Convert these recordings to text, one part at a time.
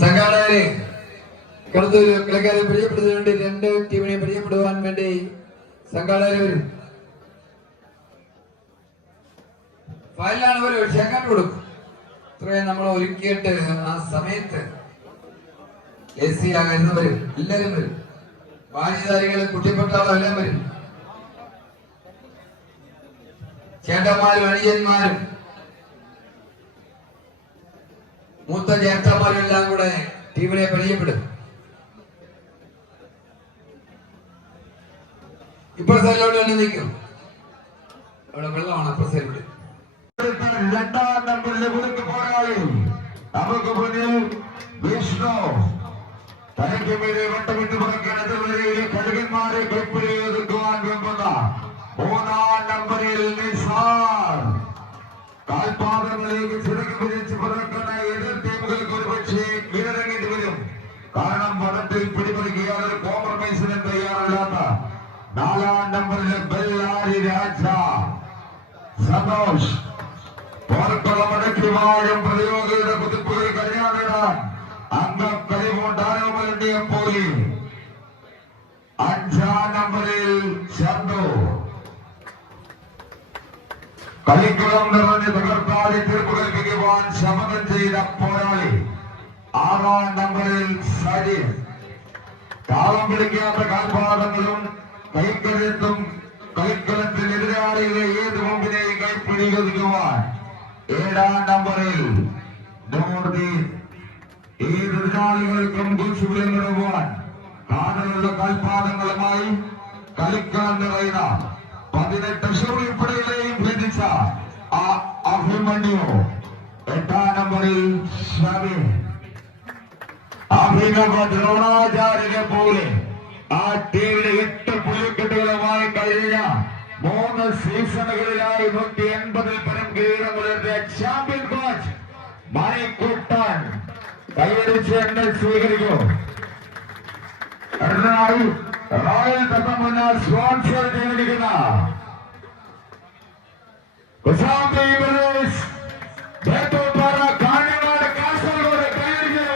സംഘാടകരെ കടത്തൂര് കളിക്കാരെ പരിചയപ്പെടുന്നതിന് വേണ്ടി രണ്ട് ടീമിനെ പരിചയപ്പെടുവാൻ വേണ്ടി സംഘാടകർ വരും. ഫയലിലാണ് ഒരു ക്ഷേക്കാൻ കൊടുക്കും. ഇത്രയും നമ്മൾ ഒരുക്കിയിട്ട് ആ സമയത്ത് AC ആകാൻ വരും, എല്ലാവരും വരും. ബാല്യധാരികളും കുട്ടിപ്പട്ടാളും എല്ലാം വരും. ചേട്ടന്മാരും അണിയന്മാരും മൂത്ത ചേട്ടന്മാരും എല്ലാം കൂടെ ടീമിനെ പരിചയപ്പെടും. ഇപ്പുറത്തോട്ട് തന്നെ നിൽക്കും. അവിടെ വെള്ളമാണ് അപ്പുറത്തോട്ട്. രണ്ടാം നമ്പറിലെ മുറുക്ക് പോരാളി നമുക്ക് മുന്നിൽ വിഷ്ണു തനിക്ക് മീതെ വട്ടമിട്ട് പറക്കുന്ന എതിർവരയിലെ കഴുകന്മാരെ കപ്പിലെ ഒതുക്കുവാൻ വെമ്പുന്ന മൂന്നാം നമ്പറിൽ നിസാർ കാൽപാദങ്ങളിലേക്ക് ചിറകി പിരിച്ച് പറക്കുന്ന എതിർ ടീമുകൾക്ക് ഒരുപക്ഷെ കീഴടങ്ങേണ്ടി വരും. കാരണം വടത്തിൽ പിടിപറിക്കാൻ ഒരു കോംപ്രമൈസിനും തയ്യാറല്ലാത്ത നാലാം നമ്പറിലെ ബെല്ലാരി രാജ സന്തോഷ് പോർക്കുളമടക്കി വാഴും പ്രതിയോഗിയുടെ കുതിപ്പുകൾ കഴിയാറിടാൻ അംഗക്കളിവുണ്ടാരോമലിന്റെ പോലെ അഞ്ചാം നമ്പറിൽ ചന്തു കളിക്കളം നിറഞ്ഞ് തകർത്താടി തീർപ്പ് കൽപ്പിക്കുവാൻ ശപഥം ചെയ്ത പോരാളി ആറാം നമ്പറിൽ സജിൻ താളം പിടിക്കാത്ത കാൽപാദങ്ങളും കൈക്കരുത്തും കളിക്കളത്തിൽ എതിരാളികളെ ഏത് മുമ്പിനെയും കൈപ്പിടിക്കുവാൻ ഏഴാം നമ്പറിൽ നൂർദീൻ ഏത് എതിരാളികൾക്കും കുരിശുവിലങ്ങിടുവാൻ കാതലുള്ള കാൽപാദങ്ങളുമായി കളിക്കാൻ നിറയുന്ന 18 ശൂര്യപ്പടയിലെയും ഭേദിച്ച ആ അഭിമന്യു എട്ടാം നമ്പറിൽ ഷബീർ അഭിനവ ദ്രോണാചാര്യനെ പോലെ ആ ടീമിലെ 8 പുലിക്കെട്ടുകളുമായി കഴിഞ്ഞ 3 സീസണുകളിലായി 180 പരം കിരീടങ്ങളുടെ ചാമ്പ്യൻ കോച്ച് മണിക്കുട്ടൻ കൈയടിച്ച് എന്നെ സ്വീകരിക്കൂ. റോയൽ തത്തമുന്ന സ്പോൺസർ ചെയ്തിരിക്കുന്ന കുസാമ്പി ബ്രദേഴ്സ് ബേത്തോപ്പാറ കാഞ്ഞങ്ങാട് കാസർഗോഡ് കൈയടിക്കൂ.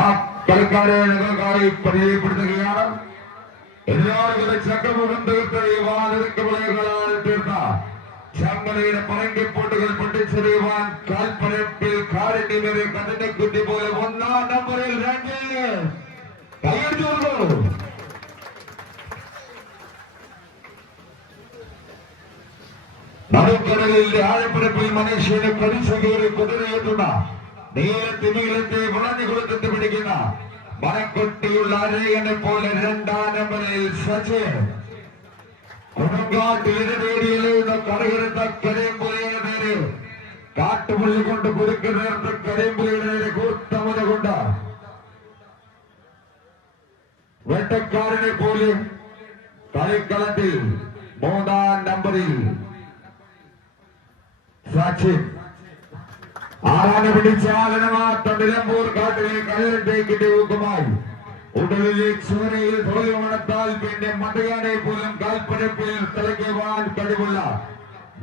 ആ കളിക്കാരെ ഞങ്ങൾക്കായി പരിചയപ്പെടുത്തുകയാണ്. എതിരാളികളുടെ ചക്കമുഖം തീർത്ത ഈ വാതിരക്കവിളകളാൽ തീർത്ത ചങ്ങലയുടെ പറങ്കിപ്പൊട്ടുകൾ പൊട്ടിച്ചെറിയുവാൻ കാൽപ്പരപ്പിൽ കാലിന്റെ കഥനെ കുട്ടി പോലെ ഒന്നാം നമ്പറിൽ 2 കൈയടിച്ചോളൂ. നടുക്കടലിൽ ആഴപ്പരപ്പിൽ മനുഷ്യനെ കടിച്ചു കയറി കുതിരയെത്തുന്ന നീളത്തെ വളഞ്ഞു കൊടുത്തിട്ട് പിടിക്കുന്ന മരക്കൊട്ടിയുള്ള അരയനെ പോലെ 2ാം നമ്പറിൽ സച്ചിൻ കൊടുങ്കാട്ടിലെതിരേടിയിലെഴുന്ന കടകിരുത്ത കരിമ്പുലിയുടെ നേരെ കാട്ടുപുള്ളി കൊണ്ട് കുരുക്ക് നേർത്ത കരിമ്പുലിയുടെ നേരെ കൂർത്തമുന കൊണ്ട് വെട്ടക്കാരനെ പോലെ കളിക്കളത്തിൽ 3ാം നമ്പറിൽ സച്ചിൻ ആരാണ് പിടിച്ചാലനമാത്ത നിലമ്പൂർ കാട്ടിലെ കല്ലത്തേക്കിന്റെ ഊക്കുമായി ഉടലിലെ ചോരയിൽ തൊഴിൽ മണത്താൽ പിന്നെ മതയാനെ പോലും കാൽപ്പരപ്പിൽ തിളയ്ക്കുവാൻ കഴിവുള്ള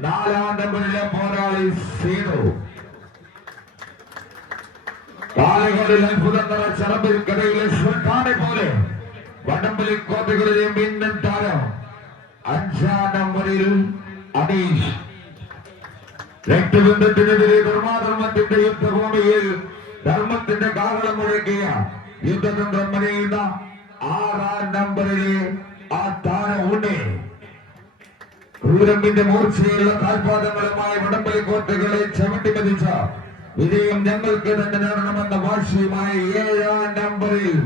4ാം നമ്പറിലെ പോരാളി സീനു കാലുകളിൽ അത്ഭുതം നിറച്ച അറബിൽ കടയിലെ സുൽത്താനെ പോലെ വടംവലി കോട്ടകളിലെ മിന്നൽ താരം 5ാം നമ്പറിൽ അനീഷ് രക്തബന്ധത്തിനെതിരെ ധർമാധർമ്മത്തിന്റെ യുദ്ധഭൂമിയിൽ ധർമ്മത്തിന്റെ കാഹളം മുഴക്കിയ യുദ്ധതന്ത്രം മെനയുന്ന 6ാം നമ്പറിലെ ആ താര ഉണ്ണി ക്രൂരമ്പിന്റെ മൂർച്ചയുള്ള കാൽപാദങ്ങളുമായി വടംവലി കോട്ടകളെ ചവിട്ടി മതിച്ച വിജയം ഞങ്ങൾക്ക് തന്നെ നേടണമെന്ന വാശിയുമായി 7ാം നമ്പറിൽ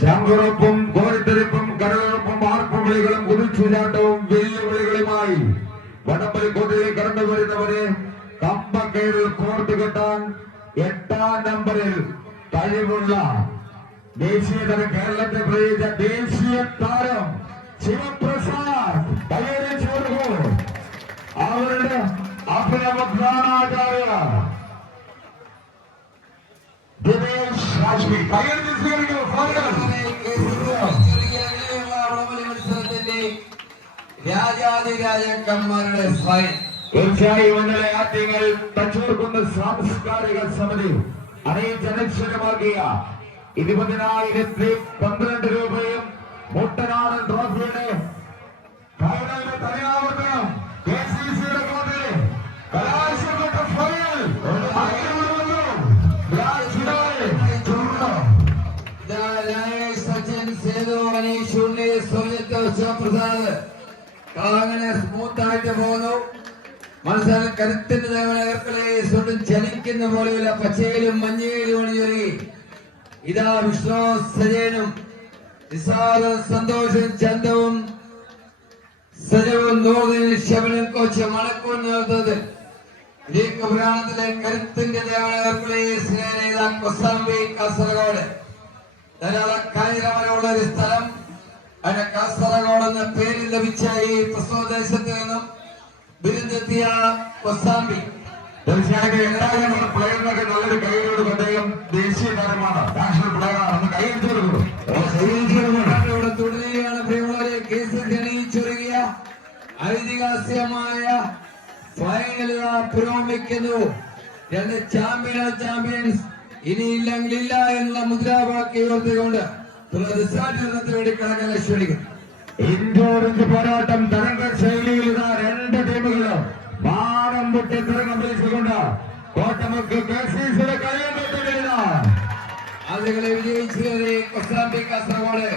ശങ്കുറപ്പും കോരിത്തെരിപ്പും കരകറപ്പും ആർപ്പുവിളികളും കുതിച്ചുചാട്ടവും വെല്ലുവിളികളുമായി വടംവലി കോട്ടയിൽ കടന്നു വരുന്നവരെ കമ്പക്കയിൽ കോർത്ത് കെട്ടാൻ 8ാം നമ്പറിൽ കഴിവുള്ള ദേശീയതല കേരളത്തെ പ്രയോഗിച്ച ദേശീയ താരം ശിവപ്രസാദ് കൈയടിച്ചു അവരുടെ അഭിനവധാനാചാര്യ ദിനേശ് രാജ്മി കൈയടിച്ച് സ്വീകരിക്കുന്നു. രാജാതിരാജക്കന്മാരുടെ ഫൈൻ. തീർച്ചയായും ഇന്നലെ ആദ്യങ്ങൾ തച്ചൂർക്കുന്ന സാംസ്കാരിക സമിതി അനശ്വരമാക്കിയ 20,012 രൂപയും മുട്ടനാടൻ ട്രോഫിയുടെ ഫൈനലിന്റെ തലയാവർത്തനം KCCയുടെ കോട്ടിൽ കലാശപ്പെട്ട ഫൈനൽ സച്ചിൻ സേതു മനീഷ് ഉണ്ണി സുജിത്ത് ശിവപ്രസാദ് അങ്ങനെ സ്മൂത്തായിട്ട് പോകുന്നു. മത്സരം കരുത്തിന്റെ ദേവനകർക്കളെ സ്വന്തം ചലിക്കുന്ന പോലെയുള്ള പച്ചയിലും മഞ്ഞയിലും അണിഞ്ഞൊരുങ്ങി ഇതാ വിഷ്ണു സജയനും നിസാറും സന്തോഷും ചന്തവും സജവും നൂറിനും ശബനും കോച്ച് മണക്കൂർ നേതൃത്വത്തിൽ ഗ്രീക്ക് പുരാണത്തിലെ കരുത്തിന്റെ ദേവനകർക്കളെ സ്നേഹിത കൊസാമ്പി കാസർഗോഡ് ധാരാളം കായികമനുള്ള ഒരു സ്ഥലം. അതിന് കാസർഗോഡ് എന്ന പേര് ലഭിച്ച ഈ പ്രദേശത്ത് നിന്നും ബിരുദെത്തിയ കൊസാമ്പി. തീർച്ചയായിട്ടും പ്ലെയറിനൊക്കെ നല്ലൊരു കൈയോട് അദ്ദേഹം ദേശീയ താരമാണ്, നാഷണൽ പ്ലെയറാണ്. ഒന്ന് കൈയടിച്ചു തുടരുകയാണ് പ്രിയമുള്ളവരെ. കേസ് ജനിച്ചൊരുങ്ങിയ ഐതിഹാസികമായ ഫൈനൽ പുരോഗമിക്കുന്നു. രണ്ട് ചാമ്പ്യൻസ് ഇനിയില്ലെങ്കിലില്ല എന്നുള്ള മുദ്രാവാക്യം ഉയർത്തിക്കൊണ്ട് വേണ്ടി കണക്കാൻ ലക്ഷ്യമിടിക്കുന്നു. ഇൻഡോറിഞ്ച് പോരാട്ടം തരംഗ ശൈലിയിൽ ഇതാ രണ്ട് ടീമുകളും മാനം പൊട്ടി തിറങ്ങം പിടിച്ചുകൊണ്ട് കോട്ടമുക്ക് KCCയുടെ കളിയും പറ്റുകയില്ല. അതുകളെ വിജയിച്ചു കയറി കൊസാമ്പി കാസർഗോഡ്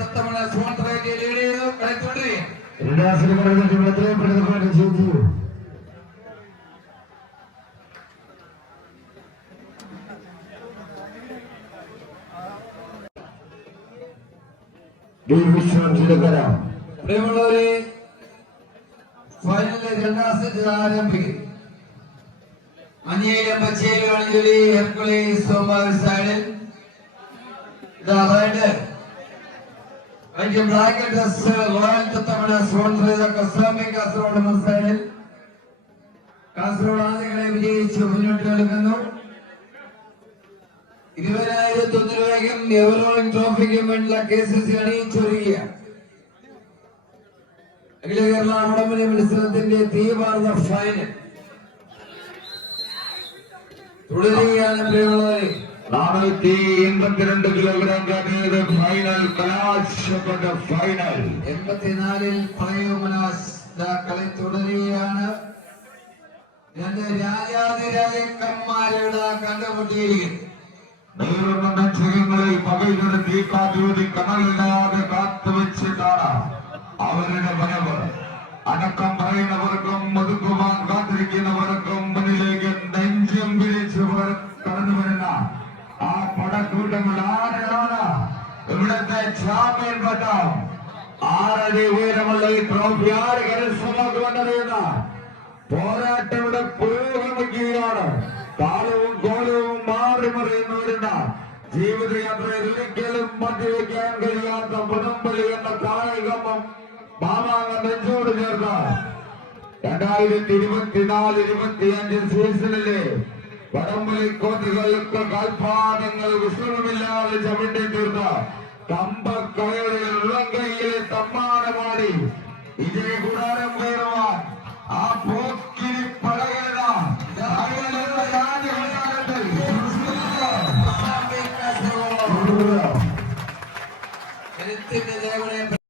തത്തമണ സ്പോൺസറേറ്റ് ലീഡ് ചെയ്തു. കളി തുടരുകയാണ്. എത്രയും പെട്ടെന്ന് ചെയ്തു. പ്രിയമുള്ളവരെ, ഫൈനലിലെ രണ്ടാം സെറ്റ് ആരംഭിക്കും. മഞ്ഞയിലും പച്ചയിലും അണിഞ്ഞൊലി ഹെർക്കുലീസ് സൈഡിൽ ബ്ലാക്ക് ഡ്രസ് റോയൽ തത്തമണ സ്പോൺസർ ചെയ്ത കൊസാമ്പി കാസർഗോഡ് സൈഡിൽ കാസർഗോഡ് ആദ്യങ്ങളെ വിജയിച്ച് മുന്നോട്ട് കളിക്കുന്നു. 20,001 രൂപയ്ക്കും എവറോളിംഗ് ട്രോഫിക്കും വേണ്ടിയുള്ള KCC അണിയിച്ചൊരുങ്ങിയ അഖില കേരള വടംവലി മത്സരത്തിന്റെ തീവാർന്ന ഫൈനൽ തുടരുകയാണ്. പ്രിയമുള്ളവരെ, 482 കിലോഗ്രാം കാട്ടിയത് ഫൈനൽ കലാശപ്പെട്ട ഫൈനൽ 84-ൽ പ്രയോമനാസ് കളി തുടരുകയാണ്. രണ്ട് രാജാതിരാജക്കന്മാരുടെ കണ്ടുമുട്ടിയിരിക്കുന്നു. ങ്ങളിൽ പകയുടെ തീക്കാറ്റൂതി കണലില്ലാതെ കാത്തുവെച്ചിട്ടാണ് അവരുടെ വരവ്. അടക്കം പറയുന്നവർക്കും ഒതുക്കുവാൻ കാത്തിരിക്കുന്നവർക്കും മുന്നിലേക്ക് നെഞ്ചും പിരിച്ചു കടന്നു വരുന്ന ആ പടക്കൂട്ടങ്ങൾ ആരാണ് ഇവിടുത്തെ ചാമ്പ്യൻ പട്ടം? 6 അടി ഉയരമുള്ള ഈ ട്രോഫി ആര് കരസ്ഥമാക്കുമെന്നറിയുന്ന പോരാട്ടം ഇവിടെ പുരോഗമിക്കുകയാണ്. കാലവും കോലവും മാറി മറിയുന്നു വരുന്ന ജീവിതയാത്രയിൽ ഒരിക്കലും മദ്യവയ്ക്കാൻ കഴിയാത്ത വടംവലി എന്ന കായികം മാമാങ്കം നെഞ്ചോട് ചേർന്ന 2024-25 സീസണിലെ വടംവലി കോച്ചുകൾക്ക് കാൽപാദങ്ങൾ വിശ്രമമില്ലാതെ ചവിട്ടി തീർന്ന കമ്പക്കലയുടെ ഉള്ളംകൈയിലെ സമ്മാനമാടി വിജയ കൂടാതെ